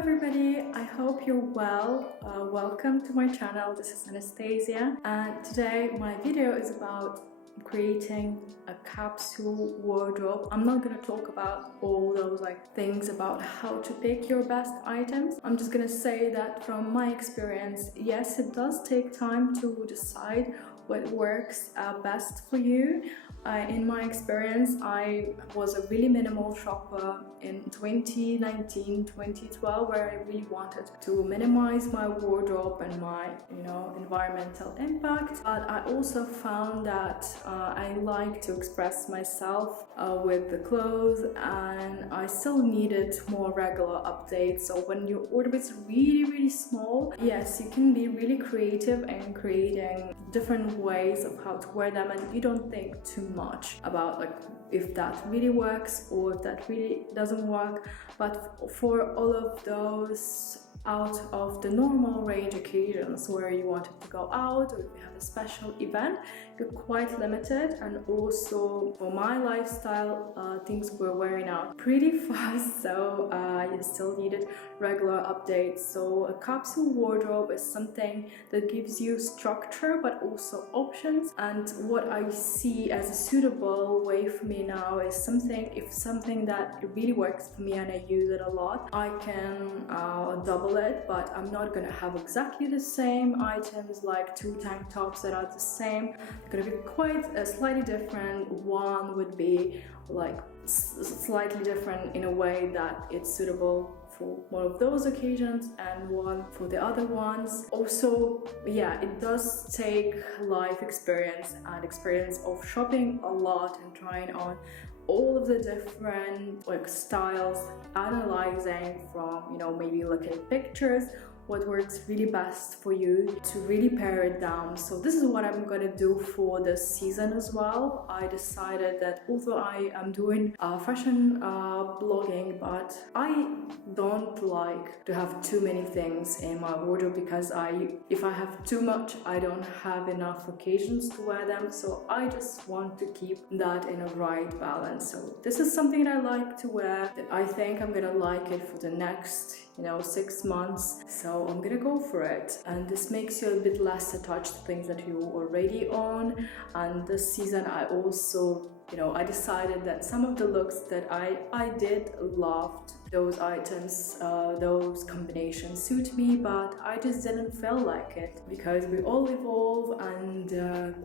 everybody, I hope you're well. Welcome to my channel. This is Anastasia, and today my video is about creating a capsule wardrobe. I'm not gonna talk about all those things about how to pick your best items. I'm just gonna say that from my experience, yes, it does take time to decide what works best for you. In my experience, I was a really minimal shopper in 2019, 2012, where I really wanted to minimize my wardrobe and my, environmental impact. But I also found that I like to express myself with the clothes, and I still needed more regular updates. So when your wardrobe is really small, yes, you can be really creative in creating different ways of how to wear them, and you don't think too much about if that really works or if that really doesn't work. But for all of those out of the normal range occasions where you wanted to go out or if you have a special event, you're quite limited. And also for my lifestyle, things were wearing out pretty fast, so you still needed regular updates. So a capsule wardrobe is something that gives you structure but also options, and what I see as a suitable way for me now is something that really works for me and I use it a lot, I can double it, but I'm not gonna have exactly the same items like two tank tops that are the same. They're gonna be quite slightly different. One would be slightly different in a way that it's suitable for one of those occasions and one for the other ones. Also, yeah, it does take life experience and experience of shopping a lot and trying on all of the different styles, analyzing from maybe looking at pictures what works really best for you to really pare it down. So this is what I'm gonna do for this season as well. I decided that although I am doing fashion blogging, but I don't like to have too many things in my wardrobe, because if I have too much, I don't have enough occasions to wear them. So I just want to keep that in a right balance. So this is something that I like to wear, that I think I'm gonna like it for the next 6 months, so I'm gonna go for it. And this makes you a bit less attached to things that you already own. And this season I also I decided that some of the looks that I did loved, those items, those combinations suit me, but I just didn't feel like it, because we all evolve, and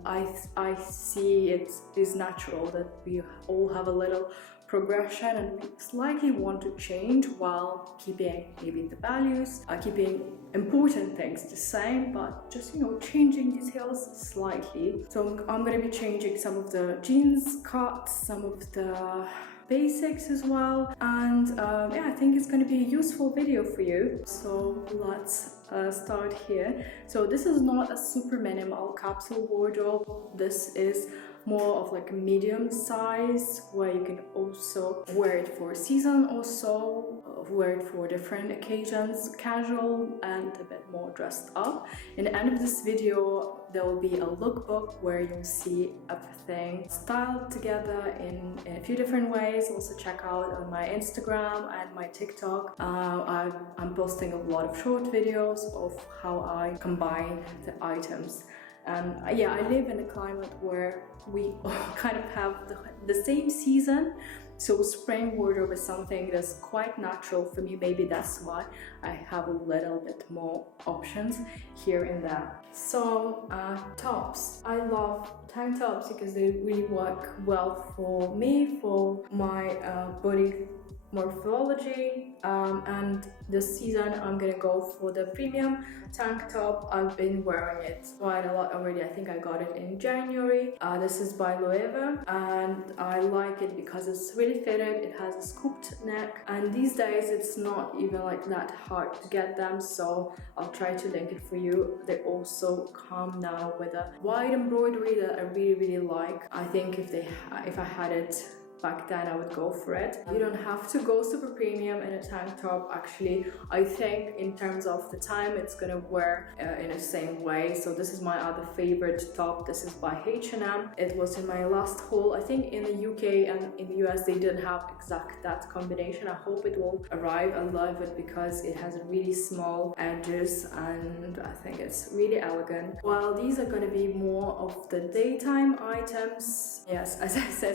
I see it is natural that we all have a little progression and we slightly want to change while keeping maybe the values, keeping important things the same, but just changing details slightly. So I'm going to be changing some of the jeans cuts, some of the basics as well, and yeah, I think it's going to be a useful video for you. So let's start here. So this is not a super minimal capsule wardrobe. This is more of a medium size, where you can also wear it for a season or so, wear it for different occasions, casual and a bit more dressed up. In the end of this video, there will be a lookbook where you'll see everything styled together in a few different ways. Also check out on my Instagram and my TikTok. I'm posting a lot of short videos of how I combine the items. And yeah, I live in a climate where we all kind of have the same season, so spring wardrobe is something that's quite natural for me. Maybe that's why I have a little bit more options here and there. So tops, I love tank tops because they really work well for me, for my body morphology, and this season I'm gonna go for the premium tank top. I've been wearing it quite a lot already. I think I got it in January. This is by Loewe, and I like it because it's really fitted. It has a scooped neck, and these days it's not even that hard to get them, so I'll try to link it for you. They also come now with a wide embroidery that I really like. I think if I had it back then I would go for it. You don't have to go super premium in a tank top. Actually, I think in terms of the time it's gonna wear in the same way. So this is my other favorite top. This is by H&M. It was in my last haul. I think in the UK and in the US they didn't have exact that combination. I hope it will arrive. I love it because it has really small edges and I think it's really elegant. While these are gonna be more of the daytime items, yes, as I said,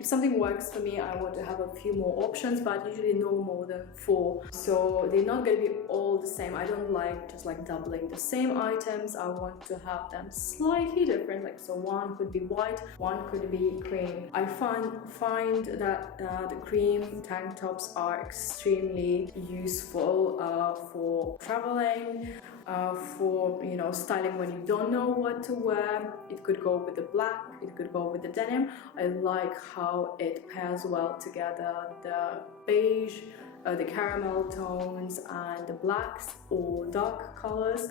if something works for me, I want to have a few more options, but usually no more than 4. So they're not going to be all the same. I don't like just like doubling the same items. I want to have them slightly different. Like, so one could be white, one could be cream. I find that the cream tank tops are extremely useful for traveling, for, you know, styling when you don't know what to wear. It could go with the black, it could go with the denim. I like how it pairs well together, the beige, the caramel tones and the blacks or dark colors.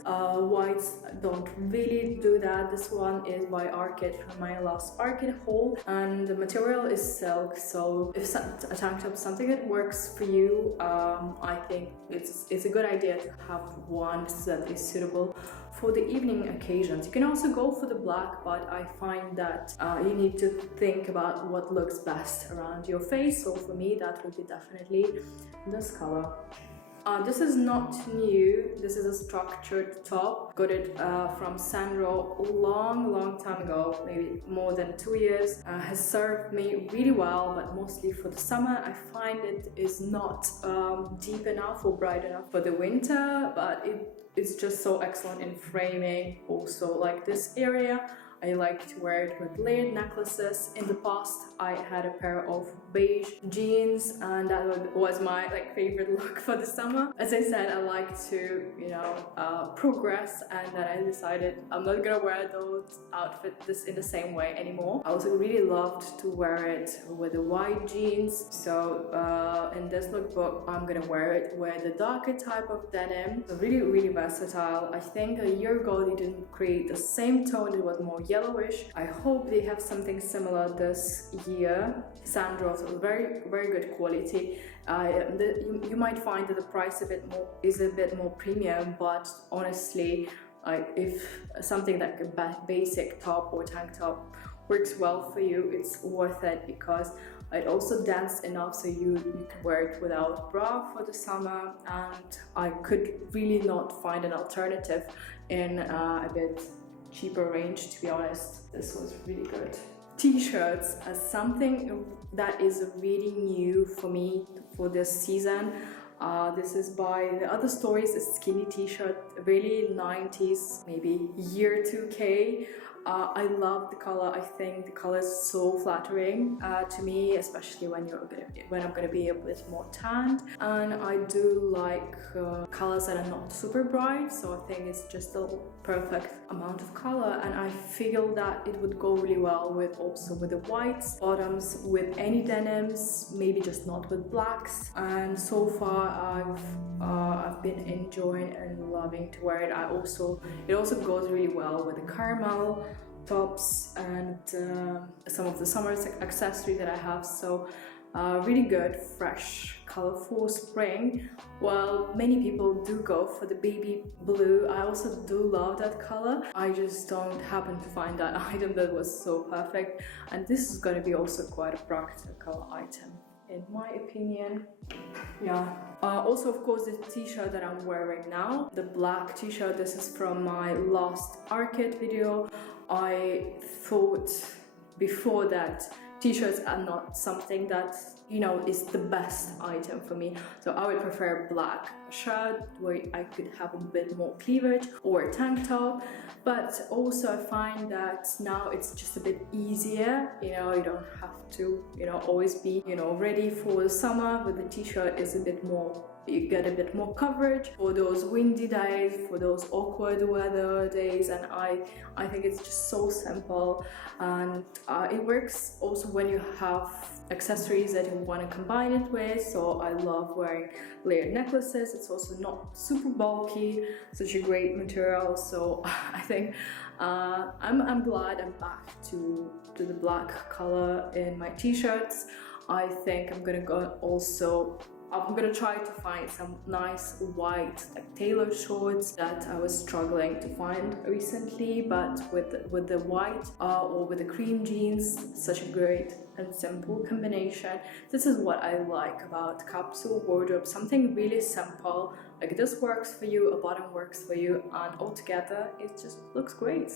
Whites don't really do that. This one is by Arcade from my last Arcade haul, and the material is silk. So if a tank top is something that works for you, I think it's a good idea to have one that is suitable for the evening occasions. You can also go for the black, but I find that you need to think about what looks best around your face. So for me, that would be definitely this color. This is not new. This is a structured top. Got it from Sandro long time ago, maybe more than 2 years. Has served me really well, but mostly for the summer. I find it is not deep enough or bright enough for the winter, but it's just so excellent in framing. Also, like this area, I like to wear it with layered necklaces. In the past, I had a pair of beige jeans, and that was my favorite look for the summer. As I said, I like to, you know, progress, and then I decided I'm not gonna wear those outfits in the same way anymore. I also really loved to wear it with the white jeans. So in this lookbook, I'm gonna wear it with the darker type of denim. So really versatile. I think a year ago they didn't create the same tone. It was more yellowish. I hope they have something similar this year. Sandro, very good quality. You might find that the price is a bit more premium, but honestly, if something like a basic top or tank top works well for you, it's worth it because it also dense enough so you can wear it without bra for the summer. And I could really not find an alternative in a bit cheaper range, to be honest. This was really good. T-shirts are something that is really new for me for this season. This is by The Other Stories, a skinny t-shirt, really 90s, maybe year 2K. I love the color. I think the color is so flattering to me, especially when I'm gonna be a bit more tanned. And I do like colors that are not super bright, so I think it's just a perfect amount of color. And I feel that it would go really well with the whites, bottoms, with any denims, maybe just not with blacks. And so far I've been enjoying and loving to wear it. It also goes really well with the caramel tops and some of the summer accessories that I have. So really good, fresh, colorful spring. While many people do go for the baby blue, I also do love that color. I just don't happen to find that item that was so perfect. And this is going to be also quite a practical item, in my opinion. Yeah. Also, of course, the t-shirt that I'm wearing now, the black t-shirt, this is from my last Arcade video. I thought before that t-shirts are not something that, you know, is the best item for me. So I would prefer a black shirt where I could have a bit more cleavage, or a tank top. But also I find that now it's just a bit easier, you know, you don't have to, you know, always be, you know, ready for the summer. With the t-shirt is a bit more, you get a bit more coverage for those windy days, for those awkward weather days. And I think it's just so simple, and it works also when you have accessories that you want to combine it with. So I love wearing layered necklaces. It's also not super bulky, such a great material. So I think I'm glad I'm back to the black color in my t-shirts. I think I'm gonna try to find some nice white like tailored shorts that I was struggling to find recently, but with the white or with the cream jeans, such a great and simple combination. This is what I like about Capsule wardrobe, something really simple, like this works for you, a bottom works for you, and altogether it just looks great.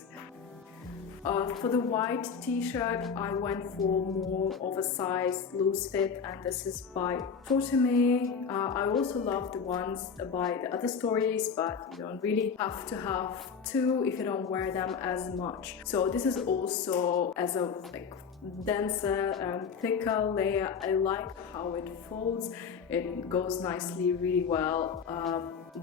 For the white t-shirt, I went for more oversized loose fit, and this is by Toteme. I also love the ones by the other stories, but you don't really have to have two if you don't wear them as much. So this is also as a like denser and thicker layer. I like how it folds. It goes nicely, really well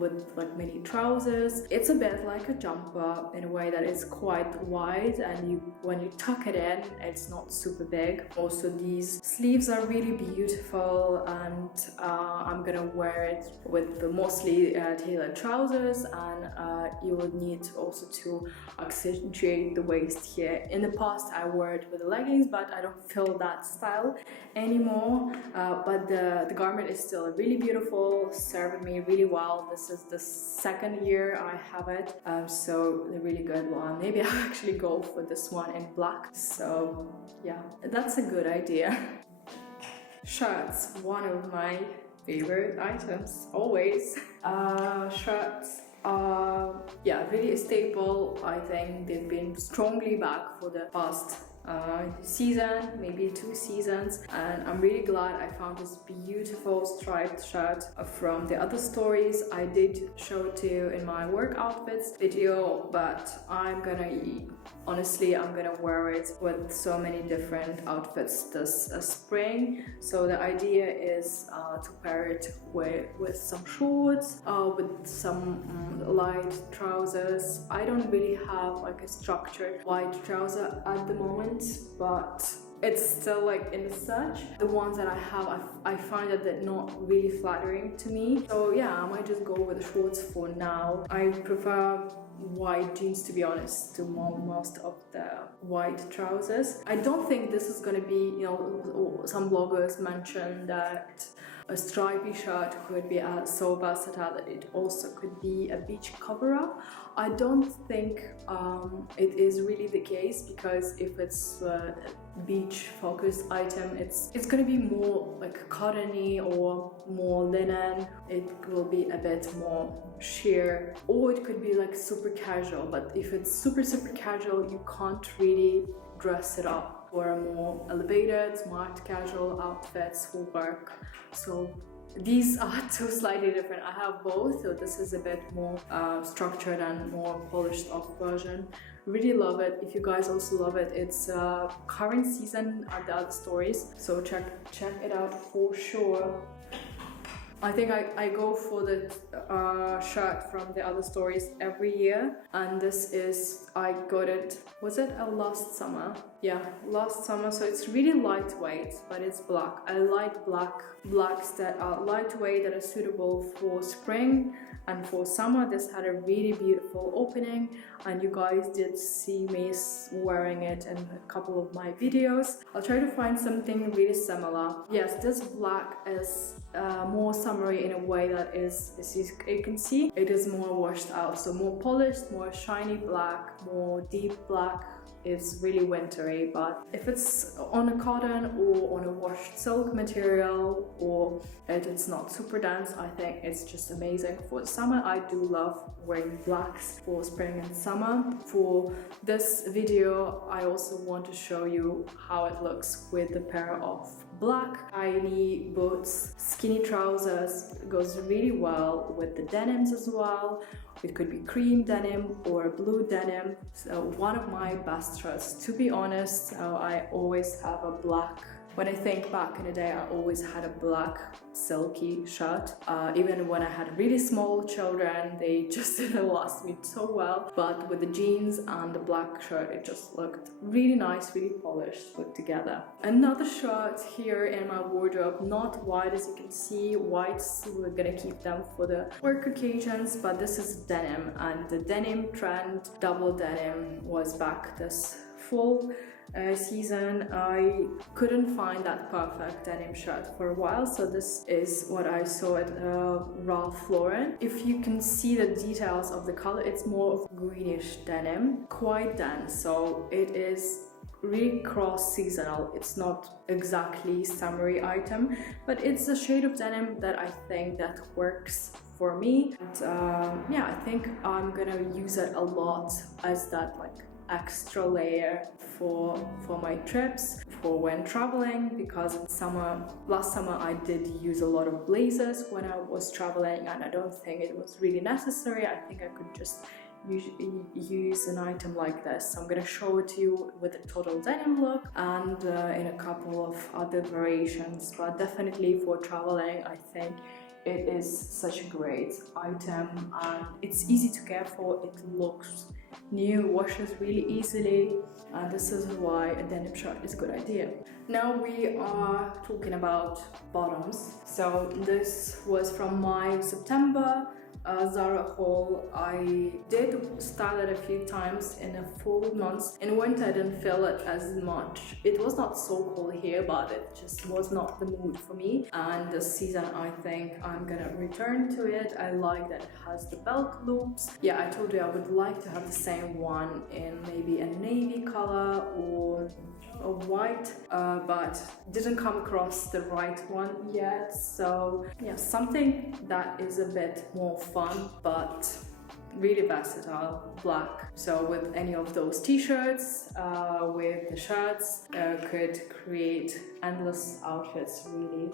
with like mini trousers. It's a bit like a jumper in a way that it's quite wide, and when you tuck it in, it's not super big. Also, these sleeves are really beautiful, and I'm gonna wear it with the mostly tailored trousers, and you would need also to accentuate the waist here. In the past I wore it with the leggings, but I don't feel that style anymore, but the garment is still really beautiful, served me really well. This is the second year I have it, so a really good one. Maybe I'll actually go for this one in black. So yeah, that's a good idea. Shirts, one of my favorite items, always. Shirts are, yeah, really a staple. I think they've been strongly back for the past season, maybe 2 seasons, and I'm really glad I found this beautiful striped shirt from the other stories. I did show it to you in my work outfits video, but honestly, I'm gonna wear it with so many different outfits this spring. So the idea is to pair it with some shorts, with some light trousers. I don't really have like a structured white trouser at the moment, but it's still like in the search. The ones that I have, I find that they're not really flattering to me. So yeah, I might just go with the shorts for now. I prefer white jeans, to be honest, to most of the white trousers. I don't think this is gonna be, you know, some bloggers mentioned that a stripy shirt could be so versatile that it also could be a beach cover-up. I don't think it is really the case, because if it's a beach focused item, it's gonna be more like cottony or more linen. It will be a bit more sheer, or it could be like super casual. But if it's super casual, you can't really dress it up for a more elevated, smart casual outfits will work. So these are two slightly different. I have both, so this is a bit more structured and more polished off version. Really love it. If you guys also love it, it's current season at the other stories, so check it out for sure. I think I go for the shirt from the other stories every year, and this is, I got it, was it last summer? Yeah, last summer. So it's really lightweight, but it's black. I like blacks that are lightweight, that are suitable for spring and for summer. This had a really beautiful opening, and you guys did see me wearing it in a couple of my videos. I'll try to find something really similar. Yes, this black is more summery in a way that is, as you can see, it is more washed out, so more polished, more shiny black, more deep black. It's really wintry. But if it's on a cotton or on a washed silk material, or it's not super dense, I think it's just amazing for summer. I do love wearing blacks for spring and summer. For this video, I also want to show you how it looks with a pair of black tiny boots, skinny trousers. It goes really well with the denims as well. It could be cream denim or blue denim. So one of my best shirts, to be honest. I always have a black. When I think back in the day, I always had a black silky shirt. Even when I had really small children, they just didn't last me so well. But with the jeans and the black shirt, it just looked really nice, really polished, put together. Another shirt here in my wardrobe, not white as you can see. Whites, we're gonna keep them for the work occasions, but this is denim, and the denim trend, double denim, was back this fall. season, I couldn't find that perfect denim shirt for a while, so this is what I saw at Ralph Lauren. If you can see the details of the color, it's more of greenish denim, quite dense, so it is really cross-seasonal. It's not exactly summery item, but it's a shade of denim that I think that works for me. And yeah, I think I'm gonna use it a lot as that like extra layer for my trips, for when traveling, because last summer I did use a lot of blazers when I was traveling, and I don't think it was really necessary. I think I could just use an item like this. So I'm gonna show it to you with a total denim look and in a couple of other variations, but definitely for traveling I think it is such a great item, and it's easy to care for. It looks new, washes really easily, and this is why a denim shirt is a good idea. Now we are talking about bottoms. So this was from my September Zara haul. I did style it a few times in a full month. In winter I didn't feel it as much. It was not so cold here, but it just was not the mood for me. And this season I think I'm gonna return to it. I like that it has the belt loops. Yeah, I told you I would like to have the same one in maybe a navy color or a white, but didn't come across the right one yet. So yeah, something that is a bit more fun but really versatile, black. So with any of those t-shirts, with the shirts, could create endless outfits really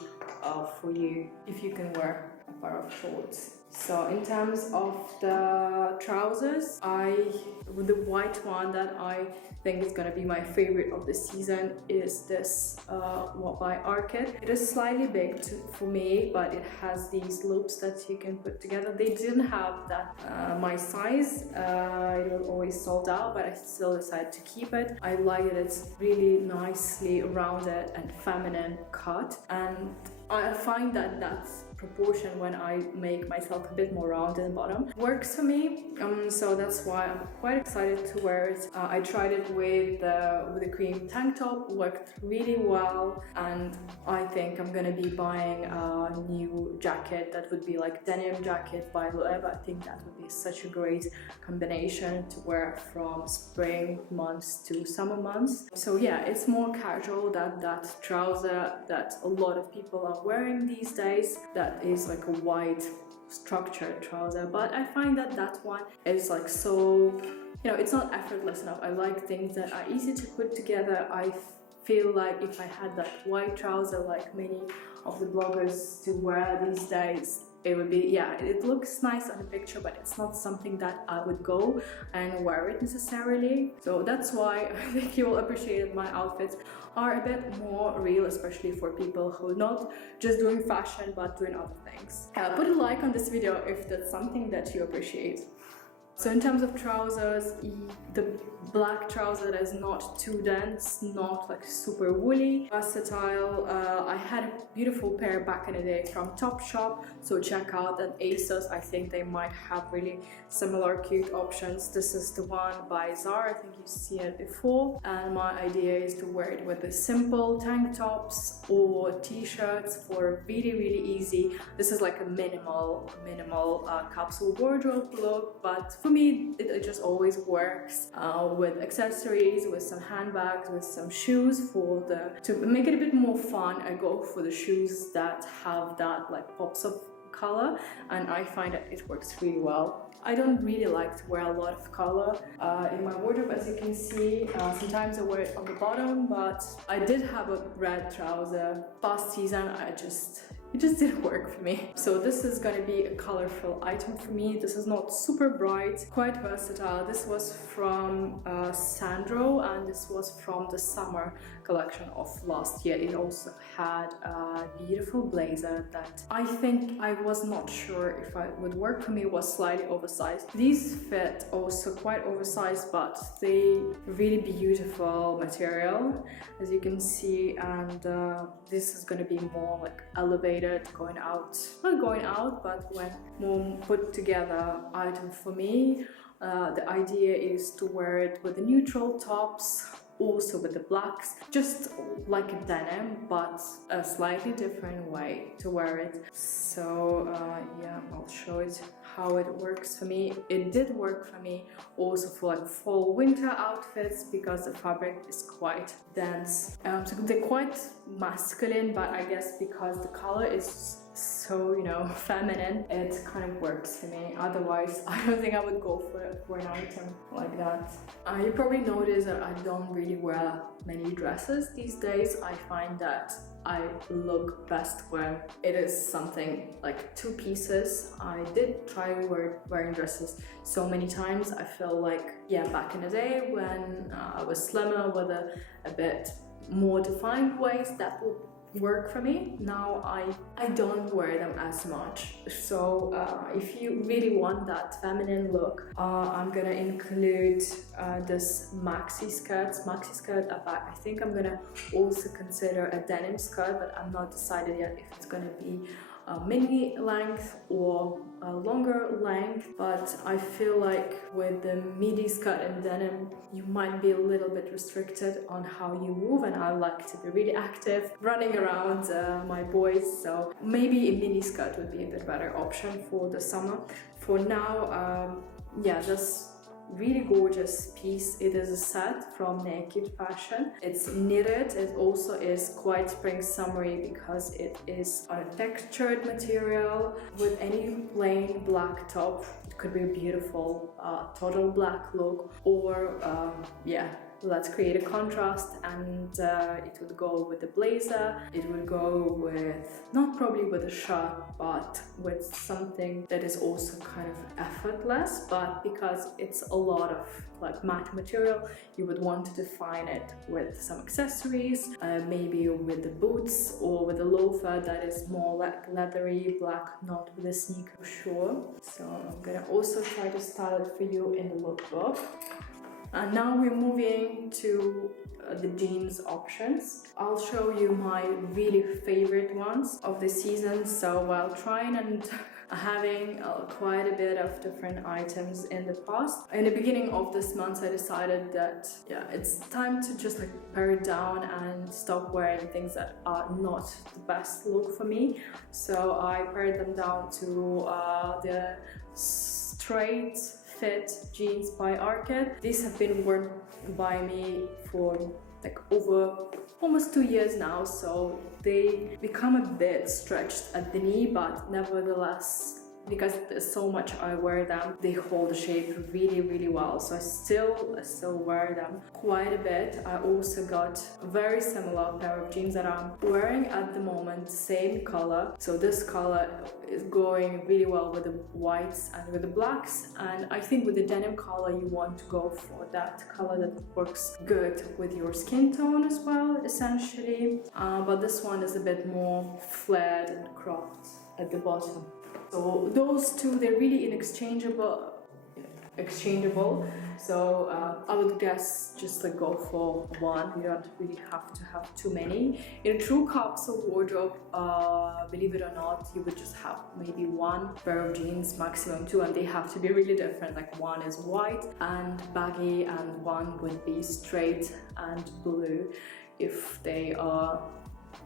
for you if you can wear a pair of shorts. So in terms of the trousers, the white one that I think is gonna be my favorite of the season is this by Arcade. It is slightly big for me, but it has these loops that you can put together. They didn't have that my size. It was always sold out, but I still decided to keep it. I like it. It's really nicely rounded and feminine cut, and I find that that's proportion when I make myself a bit more rounded in the bottom works for me, so that's why I'm quite excited to wear it. I tried it with the cream tank top, worked really well, and I think I'm gonna be buying a new jacket that would be like denim jacket by Lookbook. I think that would be such a great combination to wear from spring months to summer months. So yeah, it's more casual than that trouser that a lot of people are wearing these days, that is like a white structured trouser, but I find that that one is like so, you know, it's not effortless enough. I like things that are easy to put together. I feel like if I had that white trouser like many of the bloggers to wear these days, it would be, yeah, it looks nice on the picture, but it's not something that I would go and wear it necessarily. So that's why I think you will appreciate my outfits are a bit more real, especially for people who are not just doing fashion but doing other things. Put a like on this video if that's something that you appreciate. So in terms of trousers, the black trouser that is not too dense, not like super woolly, versatile. I had a beautiful pair back in the day from Topshop, so check out at ASOS. I think they might have really similar cute options. This is the one by Zara. I think you've seen it before, and my idea is to wear it with the simple tank tops or t-shirts for really easy. This is like a minimal capsule wardrobe look, but for me it just always works with accessories, with some handbags, with some shoes. To make it a bit more fun, I go for the shoes that have that like pops of color, and I find that it works really well. I don't really like to wear a lot of color in my wardrobe, as you can see. Sometimes I wear it on the bottom, but I did have a red trouser past season. It just didn't work for me. So this is gonna be a colorful item for me. This is not super bright, quite versatile. This was from Sandro, and this was from the summer collection of last year. It also had a beautiful blazer that I think I was not sure if it would work for me. It was slightly oversized. These fit also quite oversized, but they really beautiful material, as you can see, and this is gonna be more like elevated, going out, not going out, but when more put together item for me. The idea is to wear it with the neutral tops also with the blacks, just like a denim, but a slightly different way to wear it. So yeah, I'll show it how it works for me. It did work for me also for like fall winter outfits because the fabric is quite dense. So they're quite masculine, but I guess because the color is so, you know, feminine, it kind of works for me. Otherwise, I don't think I would go for an item like that. You probably noticed that I don't really wear many dresses these days. I find that I look best when it is something like two pieces. I did try wearing dresses so many times. I feel like, yeah, back in the day when I was slimmer with a bit more defined waist, that would work for me. Now I don't wear them as much. So if you really want that feminine look, I'm gonna include this maxi skirt. I think I'm gonna also consider a denim skirt, but I'm not decided yet if it's gonna be a mini length or a longer length. But I feel like with the midi skirt and denim, you might be a little bit restricted on how you move, and I like to be really active running around my boys, so maybe a mini skirt would be a bit better option for the summer. For now, yeah, this really gorgeous piece. It is a set from Naked Fashion. It's knitted. It also is quite spring summery because it is a textured material with any plain black top. It could be a beautiful total black look, or yeah, let's create a contrast, and it would go with the blazer. It would go with, not probably with a shirt, but with something that is also kind of effortless, but because it's a lot of like matte material, you would want to define it with some accessories, maybe with the boots or with a loafer that is more like leathery black, not with a sneaker for sure. So I'm gonna also try to style it for you in the lookbook. And now we're moving to the jeans options. I'll show you my really favorite ones of the season. So while trying and having quite a bit of different items in the past, in the beginning of this month I decided that, yeah, it's time to just like pare it down and stop wearing things that are not the best look for me. So I pared them down to the straight fit jeans by Arcade. These have been worn by me for like over almost 2 years now, so they become a bit stretched at the knee, but nevertheless, because there's so much I wear them, they hold the shape really, really well. So I still wear them quite a bit. I also got a very similar pair of jeans that I'm wearing at the moment, same color. So this color is going really well with the whites and with the blacks, and I think with the denim color you want to go for that color that works good with your skin tone as well, essentially. But this one is a bit more flared and cropped at the bottom. So those two, they're really exchangeable. So I would guess just like go for one. You don't really have to have too many. In a true capsule wardrobe, believe it or not, you would just have maybe one pair of jeans, maximum two, and they have to be really different. Like one is white and baggy, and one would be straight and blue. If they are,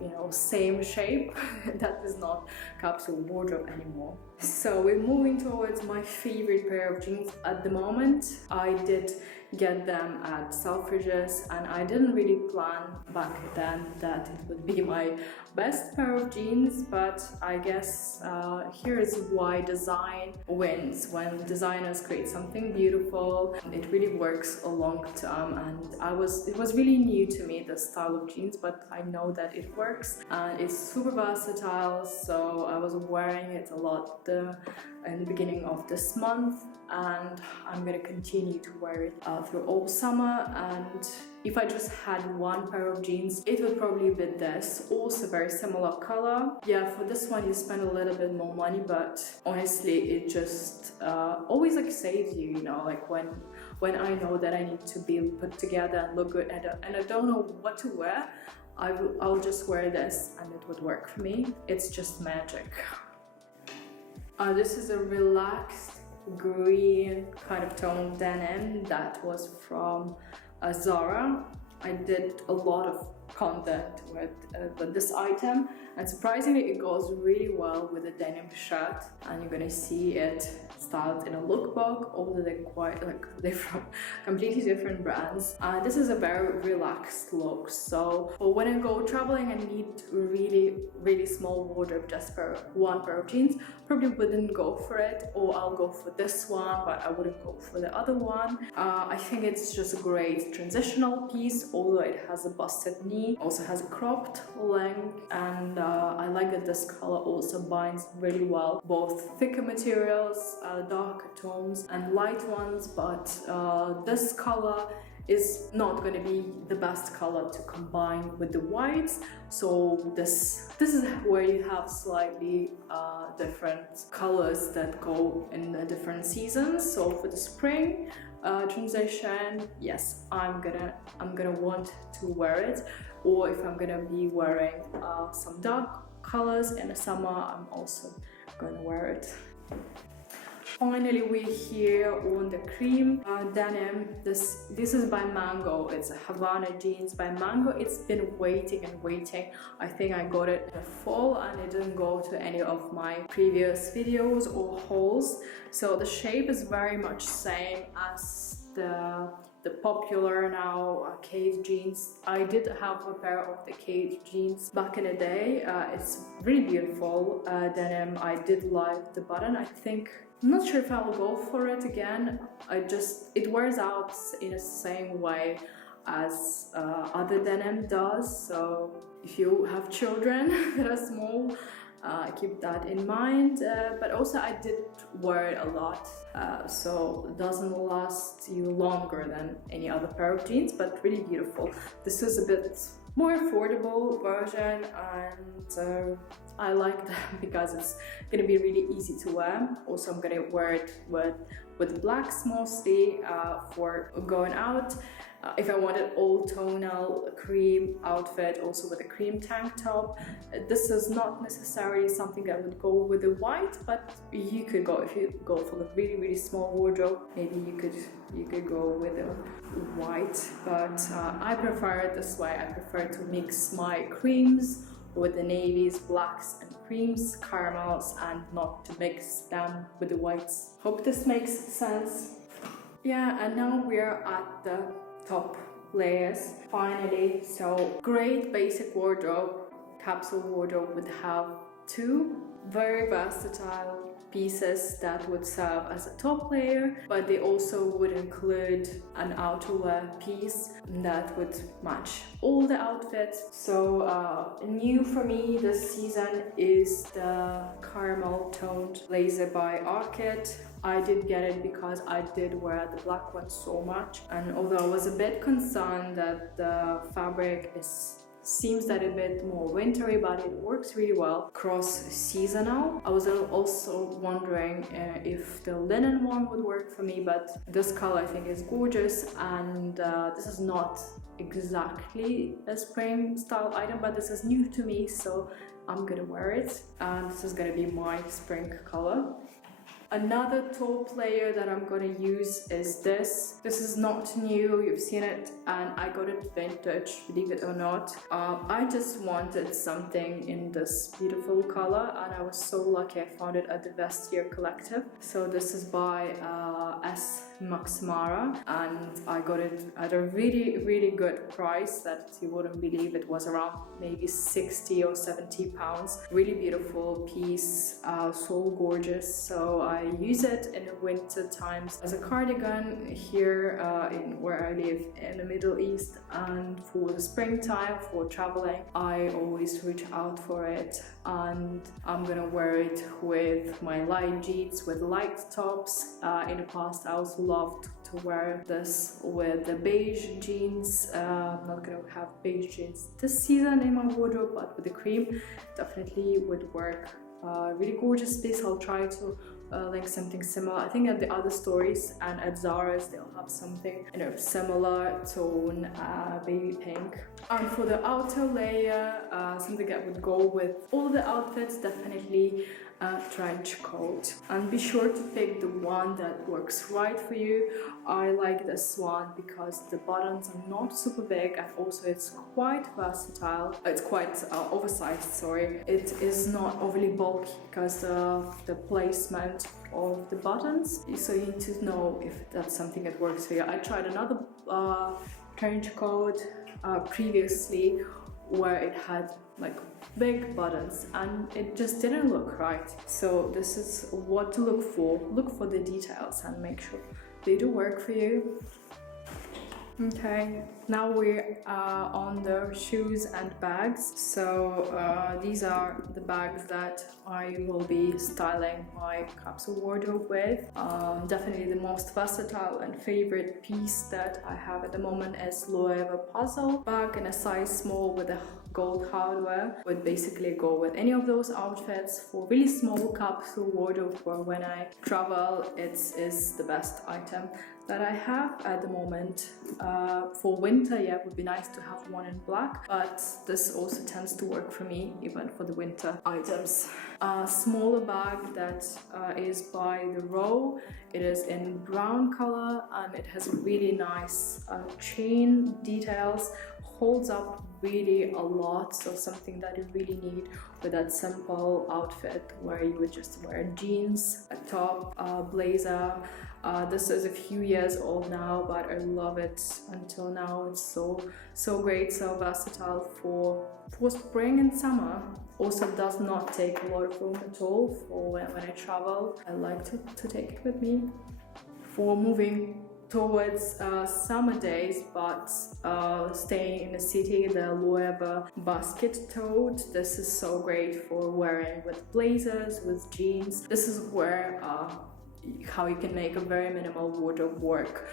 you know, same shape, that is not capsule wardrobe anymore. So we're moving towards my favorite pair of jeans at the moment. I did get them at Selfridges, and I didn't really plan back then that it would be my best pair of jeans, but I guess here is why design wins. When designers create something beautiful, it really works a long term, and it was really new to me, the style of jeans, but I know that it works and it's super versatile. So I was wearing it a lot in the beginning of this month, and I'm gonna continue to wear it through all summer. And if I just had one pair of jeans, it would probably be this, also very similar color. Yeah, for this one you spend a little bit more money, but honestly it just always like saves you, you know, like when I know that I need to be put together and look good and I don't know what to wear, I'll just wear this and it would work for me. It's just magic. This is a relaxed green kind of tone denim that was from Zara. I did a lot of content with this item, and surprisingly it goes really well with a denim shirt, and you're gonna see it styled in a lookbook, although they're quite like they're from completely different brands. This is a very relaxed look, so for when I go traveling and need really small wardrobe just for one pair of jeans, probably wouldn't go for it, or I'll go for this one but I wouldn't go for the other one. I think it's just a great transitional piece, although it has a busted knee, also has a cropped length, and I like that this color also binds really well both thicker materials, darker tones and light ones, but this color is not going to be the best color to combine with the whites, so this is where you have slightly different colors that go in the different seasons. So for the spring transition, yes, I'm gonna want to wear it, or if I'm gonna be wearing some dark colors in the summer, I'm also gonna wear it. Finally, we're here on the cream denim. This is by Mango. It's a Havana jeans by Mango. It's been waiting and waiting. I think I got it in the fall and it didn't go to any of my previous videos or hauls. So the shape is very much same as the popular now Kate jeans. I did have a pair of the Kate jeans back in the day. It's really beautiful denim. I did like the button. I'm not sure if I will go for it again. It wears out in the same way as other denim does. So if you have children that are small, keep that in mind. But also I did wear it a lot, so it doesn't last you longer than any other pair of jeans, but really beautiful. This is a bit more affordable version, and I like them because it's gonna be really easy to wear. Also, I'm gonna wear it with blacks mostly for going out. If I wanted all tonal cream outfit, also with a cream tank top, this is not necessarily something that would go with the white, but you could go, if you go for a really small wardrobe, maybe you could go with a white, but I prefer it this way. I prefer to mix my creams with the navies, blacks and creams, caramels, and not to mix them with the whites. Hope this makes sense. Yeah, and now we're at the top layers finally. So great basic wardrobe. Capsule wardrobe would have two very versatile pieces that would serve as a top layer, but they also would include an outerwear piece that would match all the outfits. So new for me this season is the caramel toned blazer by Arcade. I did get it because I did wear the black one so much, and although I was a bit concerned that the fabric seems that a bit more wintry, but it works really well cross-seasonal. I was also wondering if the linen one would work for me, but this color I think is gorgeous, and this is not exactly a spring style item, but this is new to me, so I'm gonna wear it, and this is gonna be my spring color. Another top layer that I'm gonna use is this. This is not new, you've seen it, and I got it vintage, believe it or not. I just wanted something in this beautiful color, and I was so lucky I found it at the Vestiaire Collective. So this is by S. Maximara, and I got it at a really good price that you wouldn't believe. It was around maybe 60 or 70 pounds. Really beautiful piece, so gorgeous. So I use it in the winter times as a cardigan here in where I live in the Middle East, and for the springtime, for traveling, I always reach out for it, and I'm gonna wear it with my light jeans with light tops. In the past I also loved to wear this with the beige jeans. I'm not gonna have beige jeans this season in my wardrobe, but with the cream definitely would work. Really gorgeous piece. I'll try to link something similar. I think at the other stories and at Zara's they'll have something in a similar tone, baby pink. And for the outer layer, something that would go with all the outfits, definitely a trench coat. And be sure to pick the one that works right for you. I like this one because the buttons are not super big and also it's quite versatile. It's quite oversized, sorry. It is not overly bulky because of the placement of the buttons, so you need to know if that's something that works for you. I tried another trench coat previously where it had like big buttons and it just didn't look right. So this is what to look for. Look for the details and make sure they do work for you. Okay, now we're on the shoes and bags. So these are the bags that I will be styling my capsule wardrobe with. Definitely the most versatile and favorite piece that I have at the moment is Loewe puzzle bag in a size small with a gold hardware. Would basically go with any of those outfits for really small capsule wardrobe, for when I travel. It is the best item that I have at the moment. For winter, yeah, it would be nice to have one in black, but this also tends to work for me even for the winter items. A smaller bag that is by the Row. It is in brown color and it has really nice chain details. Holds up really a lot, so something that you really need with that simple outfit where you would just wear jeans, a top, blazer. This is a few years old now, but I love it until now. It's so great, so versatile for spring and summer. Also does not take a lot of room at all for when I travel. I like to take it with me. For moving towards summer days, but staying in the city, the Loewe basket tote. This is so great for wearing with blazers, with jeans. This is where how you can make a very minimal wardrobe work.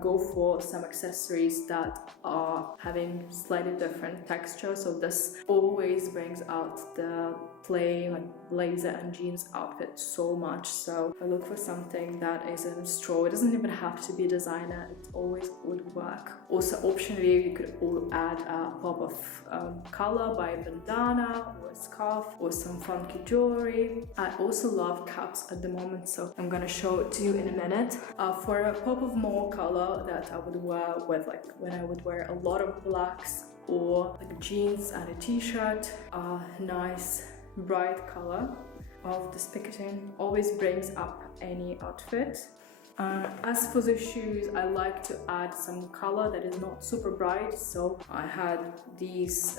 Go for some accessories that are having slightly different texture, so this always brings out the plain like blazer and jeans outfit so much. So I look for something that is in straw. It doesn't even have to be designer, it always would work. Also optionally you could add a pop of color by a bandana or a scarf or some funky jewelry. I also love caps at the moment, so I'm gonna show it to you in a minute. For a pop of more color that I would wear with, like when I would wear a lot of blacks or like jeans and a t-shirt, nice bright color of this picketing always brings up any outfit. As for the shoes, I like to add some color that is not super bright, so I had these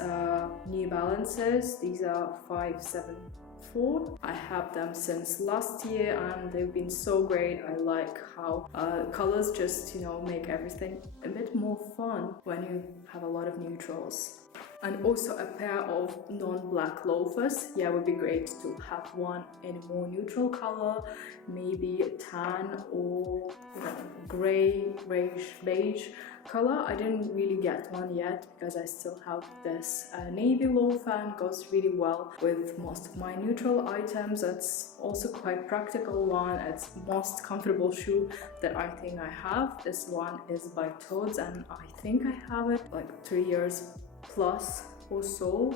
New Balances. These are 574. I have them since last year and they've been so great. I like how colors just, you know, make everything a bit more fun when you have a lot of neutrals. And also a pair of non-black loafers. Yeah, it would be great to have one in a more neutral color, maybe a tan or grayish beige color. I didn't really get one yet because I still have this navy loafer, and goes really well with most of my neutral items. It's also quite practical one. It's the most comfortable shoe that I think I have. This one is by Toads and I think I have it like 3 years plus or so,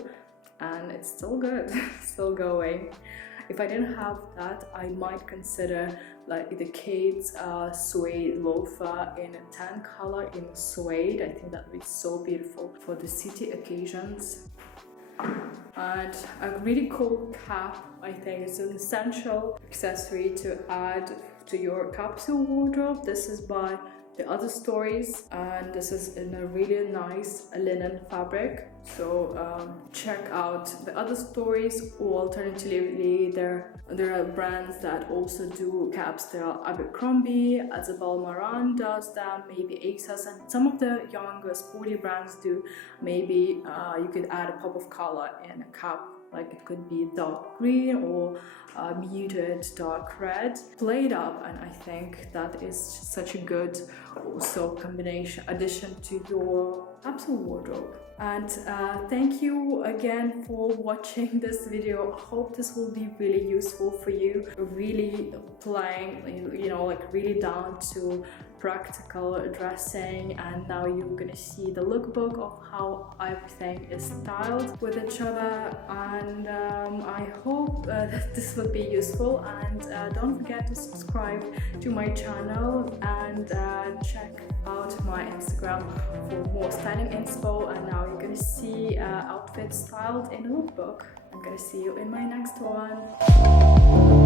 and it's still good, still going. If I didn't have that, I might consider like the Kate's suede loafer in a tan color in suede. I think that would be so beautiful for the city occasions. And a really cool cap, I think it's an essential accessory to add to your capsule wardrobe. This is by The Other Stories and this is in a really nice linen fabric. So check out The Other Stories, or alternatively there are brands that also do caps. There are Abercrombie, Isabel Marant does them, maybe ASOS, and some of the younger sporty brands do. Maybe you could add a pop of color in a cap, like it could be dark green or muted dark red played up, and I think that is such a good also addition to your capsule wardrobe. And thank you again for watching this video. I hope this will be really useful for you, really playing, you know, like really down to practical dressing. And now you're gonna see the lookbook of how everything is styled with each other. And I hope that this was would be useful, and don't forget to subscribe to my channel and check out my Instagram for more styling inspo. And now you're gonna see outfits styled in a lookbook. I'm gonna see you in my next one.